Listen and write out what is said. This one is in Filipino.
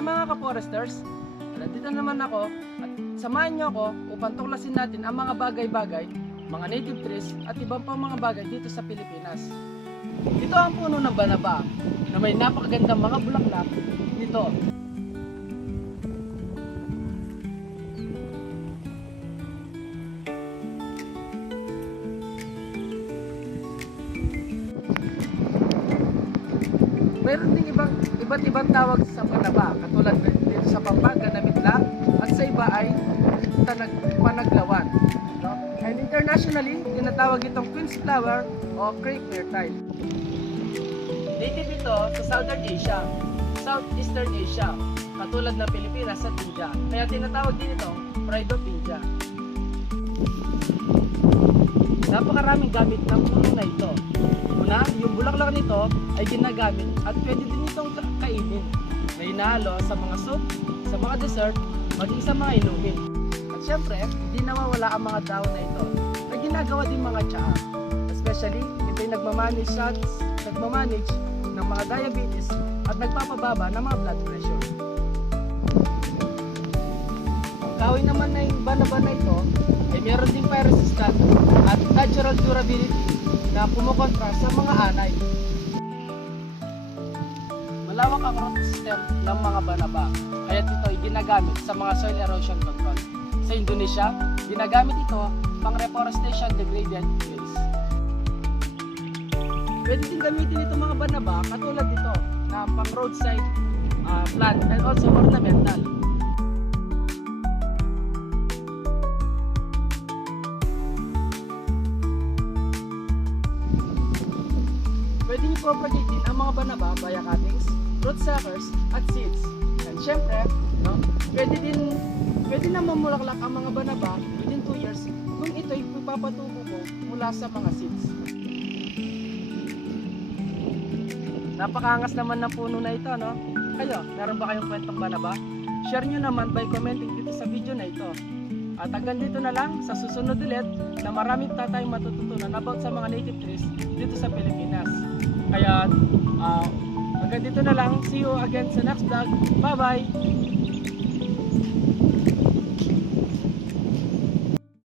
Hi mga ka-foresters, nandito naman ako at samahan niyo ako upang tuklasin natin ang mga bagay-bagay, mga native trees at ibang pang mga bagay dito sa Pilipinas. Ito ang puno ng banaba na may napakagandang mga bulaklak dito. Mayroon ding iba't ibang tawag sa banaba, katulad dito sa Pampanga na mitla at sa iba ay panaglawan. No? And internationally, tinatawag itong queen's flower o crepe myrtle. Native ito sa Southern Asia, Southeastern Asia, katulad ng Pilipinas at India. Kaya tinatawag din itong pride of India. Napakaraming gamit ng puno na ito. Una, yung bulaklak nito ay ginagamit at pwede din itong kainin na hinahalo sa mga soup, sa mga dessert, maging sa mga inumin. At syempre, hindi nawawala ang mga dahon na ito na ginagawa din mga tsaa. Especially, ito yung nagmamanage ng mga diabetes at nagpapababa ng mga blood pressure. Ang kahoy naman na yung banaba na ito ay meron din fire resistant at natural durability na kumukontra sa mga anay. Malawak ang root system ng mga banaba, kaya ito ay ginagamit sa mga soil erosion control. Sa Indonesia, ginagamit ito pang reforestation degraded fields. Pwede din gamitin ito mga banaba katulad dito na pang roadside plant and also ornamental. Pwede nyo propagate din ang mga banaba via cuttings, root suckers, at seeds. And syempre, no, pwede na mamulaklak ang mga banaba within 2 years kung ito'y ipapatubo mo mula sa mga seeds. Napakaangas naman ng puno na ito, no? Kayo, meron ba kayong kwentong banaba? Share nyo naman by commenting dito sa video na ito. At hanggang dito na lang sa susunod ulit na marami tayong matututunan about sa mga native trees dito sa Pilipinas. Kaya hanggang dito na lang. See you again sa next vlog. Bye-bye!